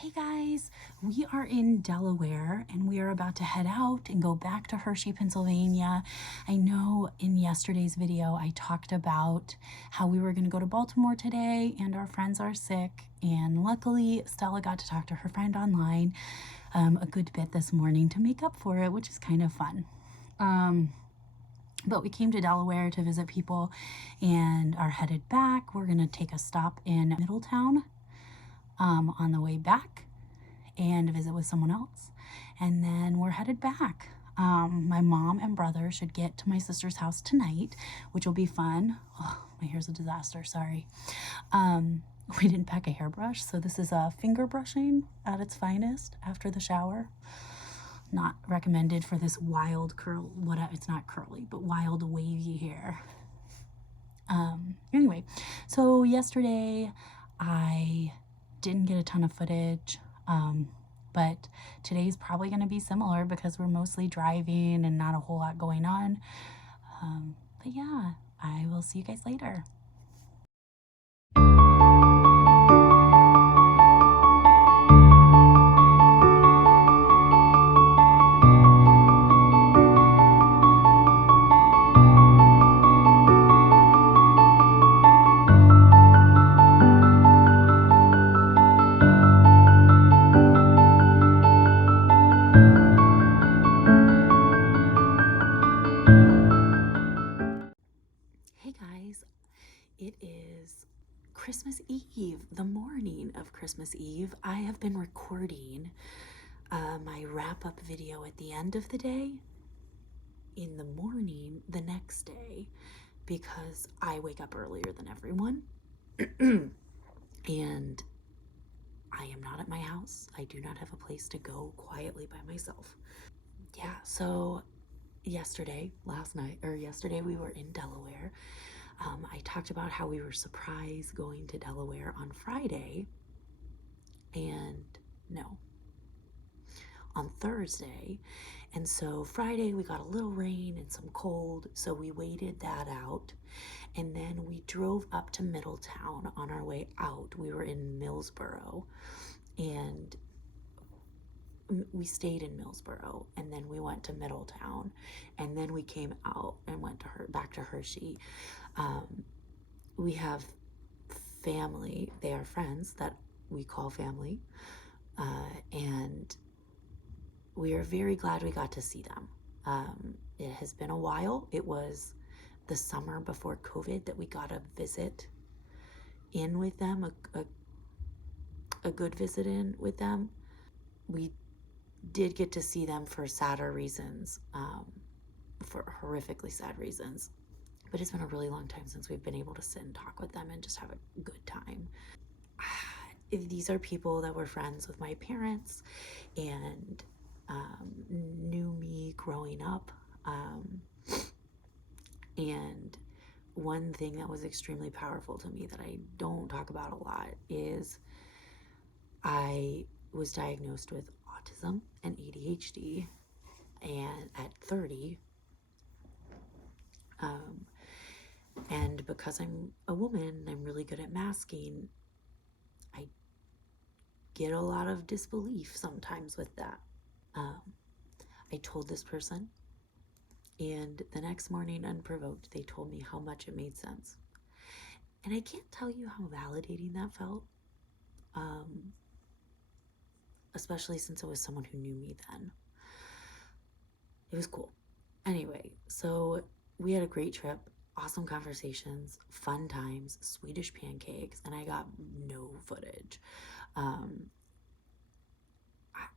Hey guys, we are in Delaware and we are about to head out and go back to Hershey, Pennsylvania. I know in yesterday's video I talked about how we were going to go to Baltimore today and our friends are sick, and luckily Stella got to talk to her friend online a good bit this morning to make up for it, which is kind of fun. But we came to Delaware to visit people and are headed back. We're going to take a stop in Middletown on the way back and visit with someone else, and then we're headed back. My mom and brother should get to my sister's house tonight, which will be fun. Oh, my hair's a disaster, sorry. We didn't pack a hairbrush, so this is a finger brushing at its finest after the shower. Not recommended for this wild curl, it's not curly, but wild wavy hair. Anyway, so yesterday I didn't get a ton of footage, but today's probably going to be similar because we're mostly driving and not a whole lot going on. But yeah, I will see you guys later. Hey guys, it is Christmas Eve, the morning of Christmas Eve. I have been recording my wrap-up video at the end of the day in the morning the next day because I wake up earlier than everyone. And I am not at my house. I do not have a place to go quietly by myself. Yeah, so yesterday we were in Delaware. I talked about how we were surprised going to Delaware on Friday, and no, on Thursday. And so Friday we got a little rain and some cold, so we waited that out. And then we drove up to Middletown on our way out. We were in Millsboro, and we stayed in Millsboro, and then we went to Middletown, and then we came out and went to back to Hershey. We have family. They are friends that we call family, and we are very glad we got to see them. It has been a while. It was the summer before COVID that we got a visit in with them, a good visit in with them. We did get to see them for sadder reasons, for horrifically sad reasons. But it's been a really long time since we've been able to sit and talk with them and just have a good time. These are people that were friends with my parents and knew me growing up. And one thing that was extremely powerful to me that I don't talk about a lot is I was diagnosed with autism and ADHD, and at 30, and because I'm a woman, I'm really good at masking. I get a lot of disbelief sometimes with that. I told this person, and the next morning, unprovoked, they told me how much it made sense. And I can't tell you how validating that felt, especially since it was someone who knew me then. It was cool. Anyway, so we had a great trip, awesome conversations, fun times, Swedish pancakes, and I got no footage.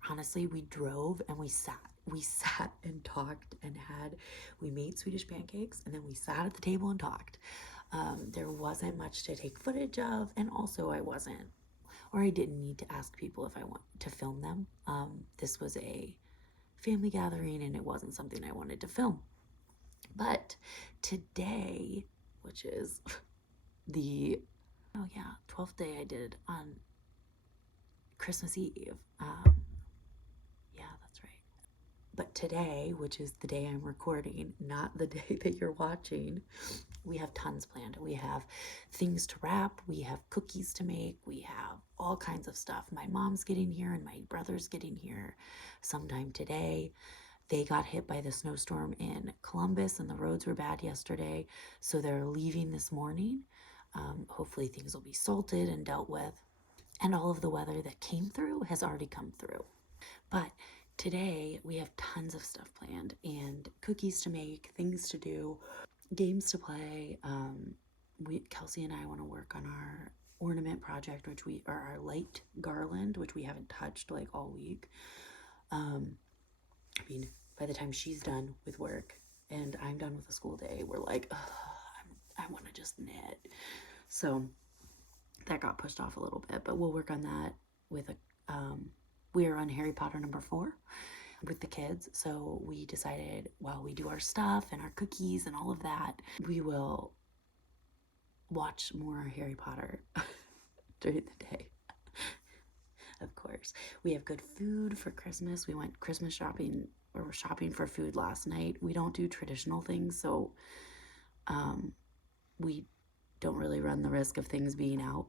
Honestly, we drove and we sat and talked and we made Swedish pancakes, and then we sat at the table and talked. There wasn't much to take footage of, and also I didn't need to ask people if I want to film them. This was a family gathering and it wasn't something I wanted to film. But today, which is the 12th day I did on Christmas Eve. Yeah, that's right. But today, which is the day I'm recording, not the day that you're watching, we have tons planned. We have things to wrap, we have cookies to make, we have all kinds of stuff. My mom's getting here and my brother's getting here sometime today. They got hit by the snowstorm in Columbus and the roads were bad yesterday, so they're leaving this morning. Hopefully, things will be salted and dealt with. And all of the weather that came through has already come through. But today we have tons of stuff planned and cookies to make, things to do, games to play. Kelsey and I want to work on our ornament project, which we are our light garland, which we haven't touched like all week. I mean, by the time she's done with work and I'm done with the school day, we're like, I want to just knit. So that got pushed off a little bit, but we'll work on that with a. We are on Harry Potter #4 with the kids, so we decided while we do our stuff and our cookies and all of that, we will watch more Harry Potter during the day. Of course, we have good food for Christmas. We went Christmas shopping or we're shopping for food last night. We don't do traditional things, so we don't really run the risk of things being out.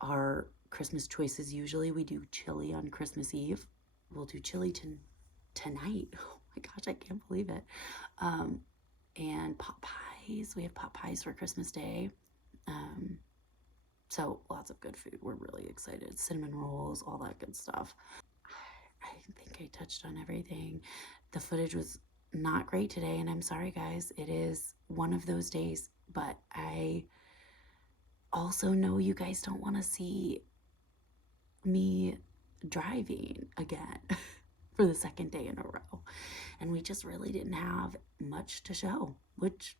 Our Christmas choices, usually we do chili on Christmas Eve. We'll do chili tonight. Oh my gosh, I can't believe it. And pot pies. We have pot pies for Christmas Day. So lots of good food. We're really excited. Cinnamon rolls, all that good stuff. I think I touched on everything. The footage was not great today, and I'm sorry, guys. It is one of those days, but I also know you guys don't want to see me driving again for the second day in a row. And we just really didn't have much to show, which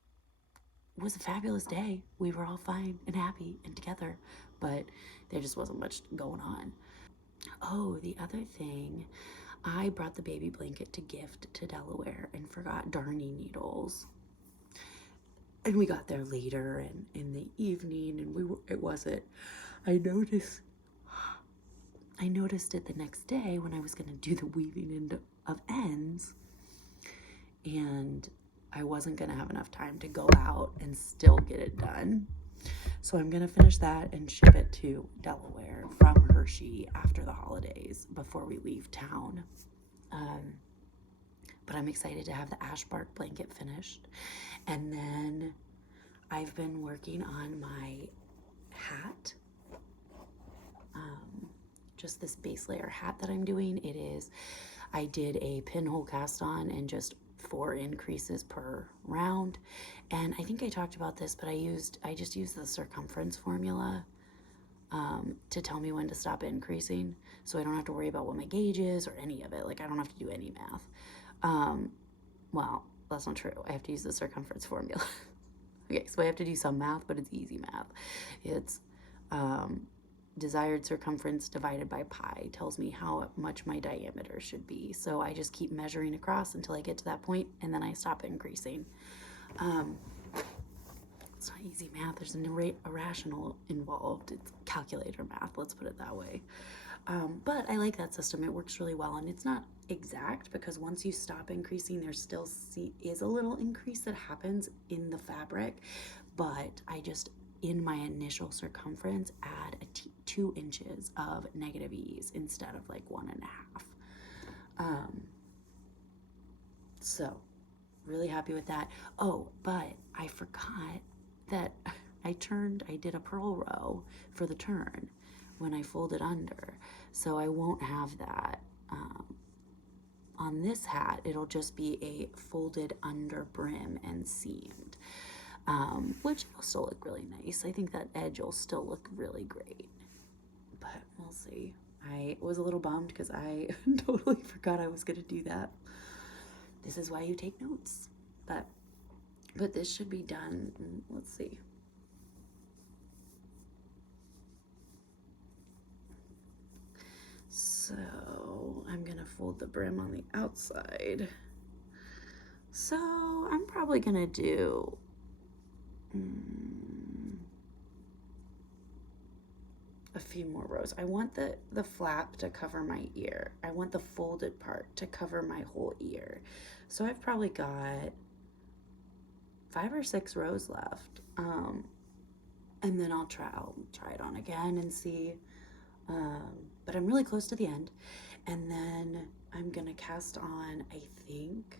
was a fabulous day. We were all fine and happy and together, but there just wasn't much going on. Oh, the other thing, I brought the baby blanket to gift to Delaware and forgot darning needles. And we got there later and in the evening, and it wasn't. I noticed it the next day when I was going to do the weaving of ends, and I wasn't going to have enough time to go out and still get it done. So I'm going to finish that and ship it to Delaware from Hershey after the holidays before we leave town. But I'm excited to have the ash bark blanket finished. And then I've been working on my hat. Just this base layer hat that I'm doing. I did a pinhole cast on and just 4 increases per round. And I think I talked about this, but I just used the circumference formula to tell me when to stop increasing. So I don't have to worry about what my gauge is or any of it. Like I don't have to do any math. Well, that's not true. I have to use the circumference formula. Okay, so I have to do some math, but it's easy math. It's desired circumference divided by pi tells me how much my diameter should be. So I just keep measuring across until I get to that point, and then I stop increasing. It's not easy math. There's an irrational involved. It's calculator math, let's put it that way. But I like that system. It works really well, and it's not exact because once you stop increasing, there still is a little increase that happens in the fabric, but I just, in my initial circumference, add 2 inches of negative ease instead of like 1.5. So really happy with that. Oh, but I forgot that I did a purl row for the turn when I folded under. So I won't have that. On this hat, it'll just be a folded under brim and seamed, which will still look really nice. I think that edge will still look really great, but we'll see. I was a little bummed because I totally forgot I was going to do that. This is why you take notes. But this should be done. Let's see. So I'm gonna fold the brim on the outside. So I'm probably gonna do a a few more rows. I want the flap to cover my ear. I want the folded part to cover my whole ear. So I've probably got 5 or 6 rows left. And then I'll try it on again and see. But I'm really close to the end. And then I'm gonna cast on, I think,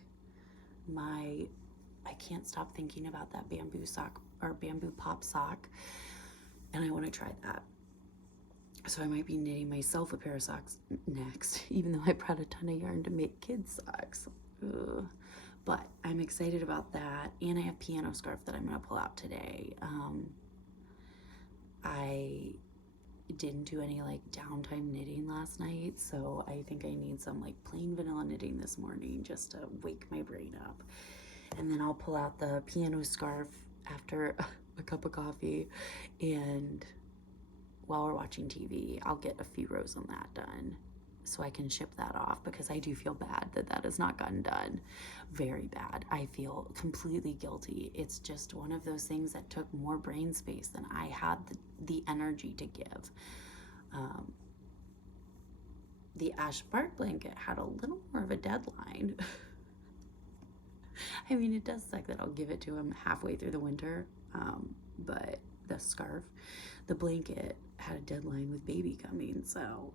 I can't stop thinking about that bamboo sock or bamboo pop sock, and I want to try that. So I might be knitting myself a pair of socks next, even though I brought a ton of yarn to make kids socks. Ugh. But I'm excited about that, and I have piano scarf that I'm gonna pull out today. I didn't do any like downtime knitting last night, so I think I need some like plain vanilla knitting this morning just to wake my brain up. And then I'll pull out the piano scarf after a cup of coffee, and while we're watching TV, I'll get a few rows on that done so I can ship that off, because I do feel bad that that has not gotten done. Very bad. I feel completely guilty. It's just one of those things that took more brain space than I had the energy to give. The ash bark blanket had a little more of a deadline. I mean, it does suck that I'll give it to him halfway through the winter, but the scarf, the blanket had a deadline with baby coming, so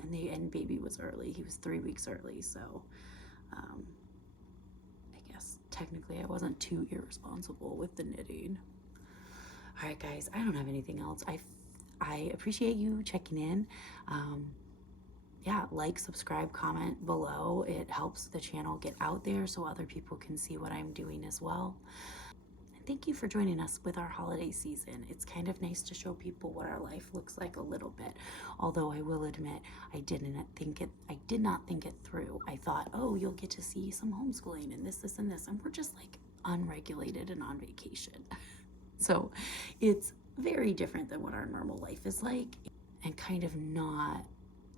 and baby was early. He was 3 weeks early, so I guess technically I wasn't too irresponsible with the knitting. All right, guys, I don't have anything else. I appreciate you checking in. Yeah, like, subscribe, comment below. It helps the channel get out there so other people can see what I'm doing as well. And thank you for joining us with our holiday season. It's kind of nice to show people what our life looks like a little bit. Although I will admit, I did not think it through. I thought, oh, you'll get to see some homeschooling and this, and this, and we're just like unregulated and on vacation. So it's very different than what our normal life is like, and kind of not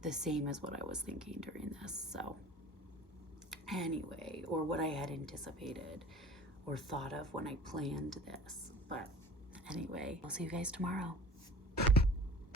the same as what I was thinking during this. So anyway, or what I had anticipated or thought of when I planned this. But anyway, I'll see you guys tomorrow.